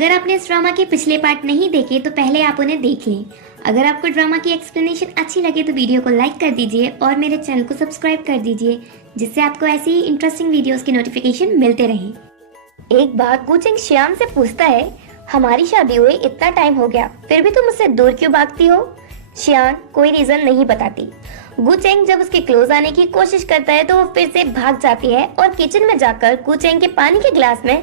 अगर आपने इस ड्रामा के पिछले पार्ट नहीं देखे तो पहले आप उन्हें देख लें। अगर आपको ड्रामा की एक्सप्लेनेशन अच्छी लगे तो वीडियो को लाइक कर दीजिए और मेरे चैनल को सब्सक्राइब कर दीजिए, जिससे आपको ऐसी ही इंटरेस्टिंग वीडियोस की नोटिफिकेशन मिलते रहे। एक बार गुचेंग श्याम से पूछता है, हमारी शादी हुए इतना टाइम हो गया, फिर भी तुम मुझसे दूर क्यों भागती हो? श्याम कोई रीजन नहीं बताती। गुचेंग जब उसके क्लोज आने की कोशिश करता है तो वो फिर से भाग जाती है और किचन में जाकर गुचेंग के पानी के ग्लास में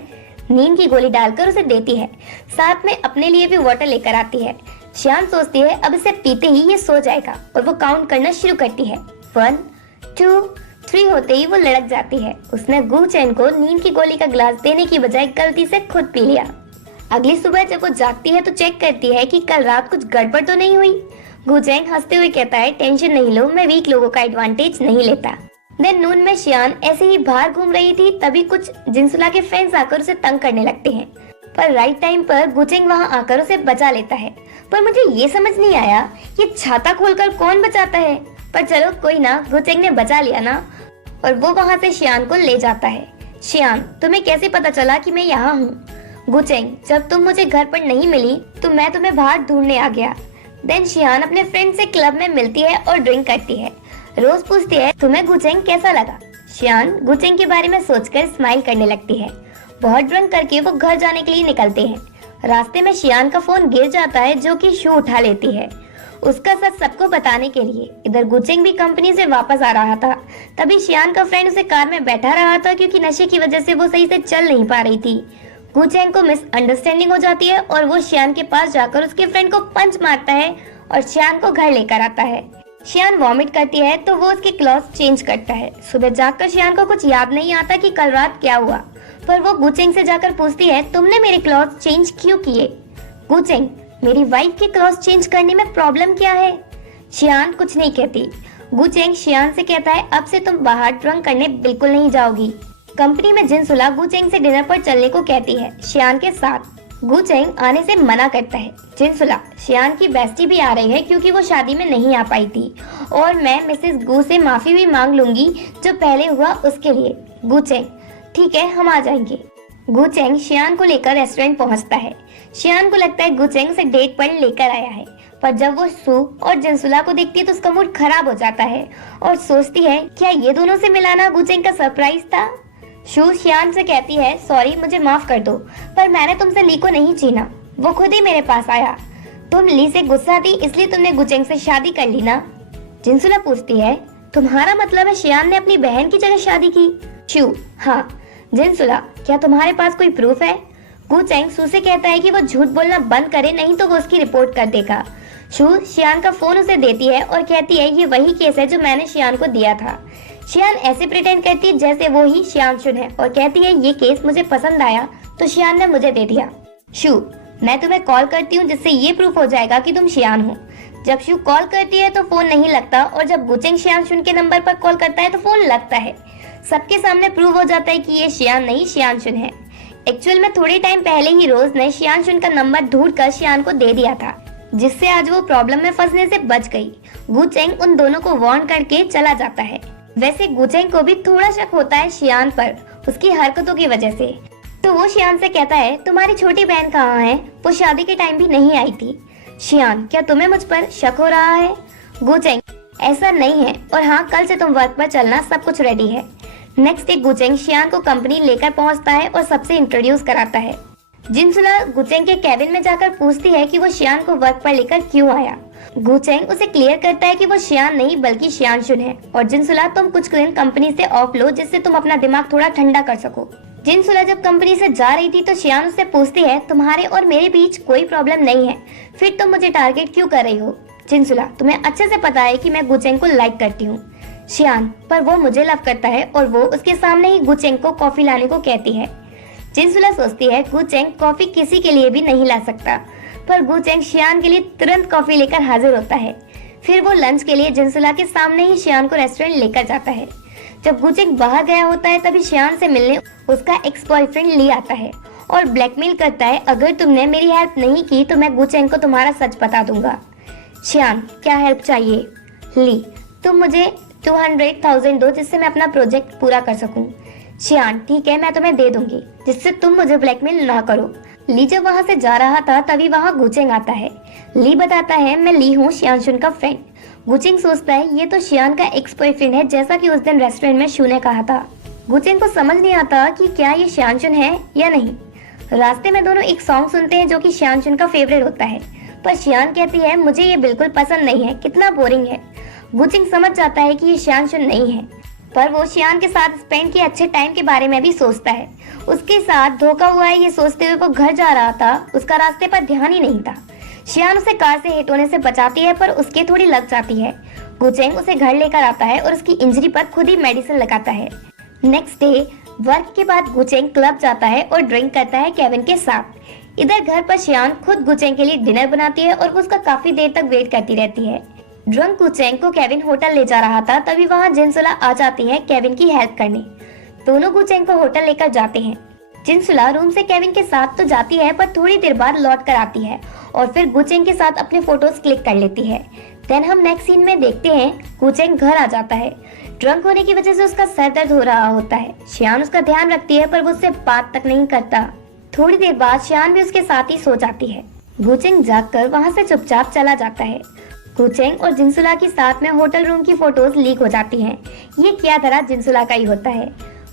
नींद की गोली डालकर उसे देती है। साथ में अपने लिए भी वाटर लेकर आती है। श्याम सोचती है अब इसे पीते ही ये सो जाएगा और वो काउंट करना शुरू करती है। 1, 2, 3 होते ही वो लड़क जाती है। उसने गुचेंग को नींद की गोली का ग्लास देने की बजाय गलती से खुद पी लिया। अगली सुबह जब वो जागती है तो चेक करती है कि कल रात कुछ गड़बड़ तो नहीं हुई। गुचेंग हंसते हुए कहता है, टेंशन नहीं लो, मैं वीक लोगों का एडवांटेज नहीं लेता। देन नून में श्यान ऐसे ही बाहर घूम रही थी, तभी कुछ जिनसुला के फ्रेंड्स आकर उसे तंग करने लगते हैं। पर राइट टाइम पर गुचेंग वहां आकर उसे बचा लेता है। पर मुझे ये समझ नहीं आया, ये छाता खोलकर कौन बचाता है? पर चलो कोई ना, गुचेंग ने बचा लिया ना। और वो वहां से श्यान को ले जाता है। श्यान, तुम्हें कैसे पता चला कि मैं यहाँ हूँ? गुचेंग, जब तुम मुझे घर पर नहीं मिली तो मैं तुम्हें बाहर ढूंढने आ गया। देन श्यान अपने फ्रेंड से क्लब में मिलती है और ड्रिंक करती है। रोज पूछती है, तुम्हें गुचेंग कैसा लगा? श्यान गुचेंग के बारे में सोचकर स्माइल करने लगती है। बहुत ड्रिंक करके वो घर जाने के लिए निकलते हैं। रास्ते में श्यान का फोन गिर जाता है, जो कि शू उठा लेती है उसका सच सबको बताने के लिए। इधर गुचेंग भी कंपनी से वापस आ रहा था। तभी श्यान का फ्रेंड उसे कार में बैठा रहा था, क्योंकि नशे की वजह से वो सही से चल नहीं पा रही थी। गुचेंग को मिसअंडरस्टैंडिंग हो जाती है और वो श्यान के पास जाकर उसके फ्रेंड को पंच मारता है और श्यान को घर लेकर आता है। श्यान वॉमिट करती है तो वो उसके क्लॉथ चेंज करता है। सुबह जाकर श्यान को कुछ याद नहीं आता कि कल रात क्या हुआ, पर वो गुचेंग से जाकर पूछती है, तुमने मेरे क्लॉथ चेंज क्यों किए? गुचेंग, मेरी वाइफ के क्लॉथ चेंज करने में प्रॉब्लम क्या है? श्यान कुछ नहीं कहती। गुचेंग श्यान से कहता है, अब से तुम बाहर ड्रिंक करने बिल्कुल नहीं जाओगी। कंपनी में जिनसुला गुचेंग से डिनर पर चलने को कहती है श्यान के साथ। गुचेंग आने से मना करता है। जिनसुला, श्यान की बेस्टी भी आ रही है क्योंकि वो शादी में नहीं आ पाई थी, और मैं मिसेस गू से माफी भी मांग लूंगी जो पहले हुआ उसके लिए। गुचेंग, ठीक है, हम आ जाएंगे। गुचेंग श्यान को लेकर रेस्टोरेंट पहुंचता है। श्यान को लगता है गुचेंग से डेट पर लेकर आया है, पर जब वो सू और जिनसुला को देखती है तो उसका मूड खराब हो जाता है और सोचती है, क्या ये दोनों से मिलाना गुचेंग का सरप्राइज था? शू श्यान से कहती है, सॉरी, मुझे माफ कर दो, पर मैंने तुमसे ली को नहीं छीना, वो खुद ही मेरे पास आया। तुम ली से गुस्सा थी इसलिए तुमने गुचेंग से शादी कर ली ना? जिनसुला पूछती है, तुम्हारा मतलब है श्यान ने अपनी बहन की जगह शादी की? शू, हाँ। जिनसुला, क्या तुम्हारे पास कोई प्रूफ है? गुचेंग शू से कहता है कि वो झूठ बोलना बंद करे, नहीं तो वो उसकी रिपोर्ट कर देगा। शू श्यान का फोन उसे देती है और कहती है, ये वही केस है जो मैंने श्यान को दिया था। श्यान ऐसे प्रिटेंड करती है जैसे वो ही श्यानशुन है और कहती है, ये केस मुझे पसंद आया तो श्यान ने मुझे दे दिया। शू, मैं तुम्हें कॉल करती हूँ जिससे ये प्रूफ हो जाएगा कि तुम श्यान हो। जब शू कॉल करती है तो फोन नहीं लगता, और जब गुचेंग श्यानशुन के नंबर पर कॉल करता है तो फोन लगता है। सबके सामने प्रूव हो जाता है कि ये श्यान नहीं श्यानशुन है। एक्चुअल में थोड़े टाइम पहले ही रोज ने श्यानशुन का नंबर ढूंढकर श्यान को दे दिया था, जिससे आज वो प्रॉब्लम में फंसने से बच गई। गुचेंग उन दोनों को वार्न करके चला जाता है। वैसे गुचेंग को भी थोड़ा शक होता है श्यान पर, उसकी हरकतों की वजह से। तो वो श्यान से कहता है, तुम्हारी छोटी बहन कहाँ है? वो शादी के टाइम भी नहीं आई थी। श्यान, क्या तुम्हें मुझ पर शक हो रहा है? गुचेंग, ऐसा नहीं है, और हाँ, कल से तुम वर्क पर चलना, सब कुछ रेडी है। नेक्स्ट डे गुचेंग श्यान को कंपनी लेकर पहुंचता है और सबसे इंट्रोड्यूस कराता है। जिनसुला गुचेंग के कैबिन में जाकर पूछती है कि वो श्यान को वर्क पर लेकर क्यों आया। गुचेंग उसे क्लियर करता है कि वो श्यान नहीं बल्कि श्यानशुन है, और जिनसुला, तुम कुछ दिन कंपनी से ऑफ लो जिससे तुम अपना दिमाग थोड़ा ठंडा कर सको। जिनसुला जब कंपनी से जा रही थी तो श्यान उससे पूछती है, तुम्हारे और मेरे बीच कोई प्रॉब्लम नहीं है, फिर तुम मुझे टारगेट क्यों कर रही हो? जिनसुला, तुम्हें अच्छे से पता है कि मैं गुचेंग को लाइक करती हूँ। श्यान, पर वो मुझे लव करता है और वो उसके सामने ही गुचेंग को कॉफी लाने को कहती है। जिनसुला सोचती है, गुचेंग कॉफी किसी के लिए भी नहीं ला सकता, पर गुचेंग श्यान के लिए तुरंत कॉफी लेकर हाजिर होता है। फिर वो लंच के लिए जिनसुला के सामने ही श्यान को रेस्टोरेंट लेकर जाता है। जब गुचेंग बाहर गया होता है तभी श्यान से मिलने उसका एक्स बॉयफ्रेंड ली आता है और ब्लैकमेल करता है, अगर तुमने मेरी हेल्प नहीं की तो मैं गुचेंग को तुम्हारा सच बता दूंगा। श्यान, क्या हेल्प चाहिए? ली, तुम मुझे 200,000 दो जिससे मैं अपना प्रोजेक्ट पूरा कर सकूं। श्यान, ठीक है, मैं तुम्हें दे दूंगी जिससे तुम मुझे ब्लैकमेल ना करो। ली जब वहाँ से जा रहा था तभी वहाँ गुचेंग आता है। ली बताता है मैं ली हूँ शियानशुन का फ्रेंड। गुचेंग सोचता है ये तो शियान का एक्स बॉयफ्रेंड है, जैसा कि उस दिन रेस्टोरेंट में शू ने कहा था। गुचेंग को समझ नहीं आता कि क्या ये शियानशुन है या नहीं। रास्ते में दोनों एक सॉन्ग सुनते हैं जो कि शियानशुन का फेवरेट होता है, पर शियान कहती है मुझे ये बिल्कुल पसंद नहीं है, कितना बोरिंग है। गुचेंग समझ जाता है कि ये शियानशुन नहीं है, पर वो शियान के साथ स्पेंड किए अच्छे टाइम के बारे में भी सोचता है। उसके साथ धोखा हुआ है ये सोचते हुए वो घर जा रहा था, उसका रास्ते पर ध्यान ही नहीं था। शियान उसे कार से हिट होने से बचाती है, पर उसके थोड़ी लग जाती है। गुचेंग उसे घर लेकर आता है और उसकी इंजरी पर खुद ही मेडिसिन लगाता है। नेक्स्ट डे वर्क के बाद गुचेंग क्लब जाता है और ड्रिंक करता है केविन के साथ। इधर घर पर शियान खुद गुचेंग के लिए डिनर बनाती है और वो उसका काफी देर तक वेट करती रहती है। ड्रंक गुचेंग को केविन होटल ले जा रहा था, तभी वहाँ जिनसुला आ जाती है केविन की हेल्प करने। दोनों गुचेंग को होटल लेकर जाते हैं। जिनसुला रूम से केविन के साथ तो जाती है, पर थोड़ी देर बाद लौट कर आती है और फिर गुचेंग के साथ अपने फोटोज क्लिक कर लेती है। देन हम नेक्स्ट सीन में देखते हैं गुचेंग घर आ जाता है। ड्रंक होने की वजह से उसका सर दर्द हो रहा होता है। शियान उसका ध्यान रखती है, पर वो उससे बात तक नहीं करता। थोड़ी देर बाद शियान भी उसके साथ ही सो जाती है। गुचेंग जागकर वहाँ से चुपचाप चला जाता है। गुचेंग और जिनसुला की साथ में होटल रूम की फोटोज लीक हो जाती हैं। ये क्या तरह जिनसुला का ही होता है।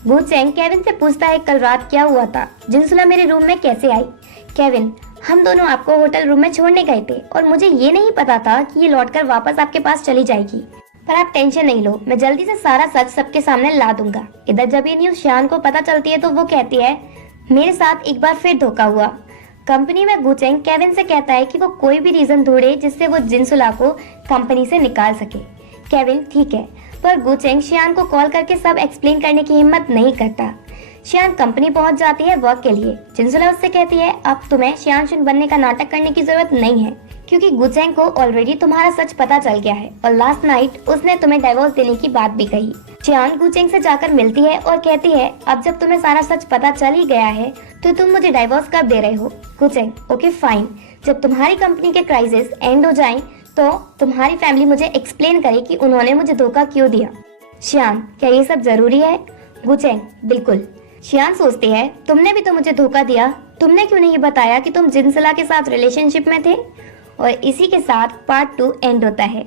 गुचेंग केविन से पूछता है कल रात क्या हुआ था, जिनसुला मेरे रूम में कैसे आई। केविन हम दोनों आपको होटल रूम में छोड़ने गए थे और मुझे ये नहीं पता था कि ये लौटकर वापस आपके पास चली जाएगी, पर आप टेंशन नहीं लो, मैं जल्दी से सारा सच सबके सामने ला दूंगा। इधर जब ये न्यूज शियान को पता चलती है तो वो कहती है मेरे साथ एक बार फिर धोखा हुआ। कंपनी में गुचेंग केविन से कहता है कि वो कोई भी रीजन ढूंढे जिससे वो जिनसुला को कंपनी से निकाल सके। केविन ठीक है, पर गुचेंग शियान को कॉल करके सब एक्सप्लेन करने की हिम्मत नहीं करता। शियान कंपनी पहुंच जाती है वर्क के लिए। जिनसुला उससे कहती है अब तुम्हें शियानशुन बनने का नाटक करने की जरूरत नहीं है, क्योंकि गुचेंग को ऑलरेडी तुम्हारा सच पता चल गया है और लास्ट नाइट उसने तुम्हें डाइवोर्स देने की बात भी कही। शियान गुचेंग से जाकर मिलती है और कहती है अब जब तुम्हें सारा सच पता चल ही गया है तो तुम मुझे डाइवोर्स कब दे रहे हो। गुचेंग ओके फाइन, जब तुम्हारी कंपनी के क्राइसिस एंड हो जाए तो तुम्हारी फैमिली मुझे एक्सप्लेन करे कि उन्होंने मुझे धोखा क्यों दिया। शियान क्या ये सब जरूरी है। गुचेंग बिल्कुल। शियान सोचती है तुमने भी तो मुझे धोखा दिया, तुमने क्यों नहीं बताया कि तुम जिनसुला के साथ रिलेशनशिप में थे। और इसी के साथ पार्ट 2 एंड होता है।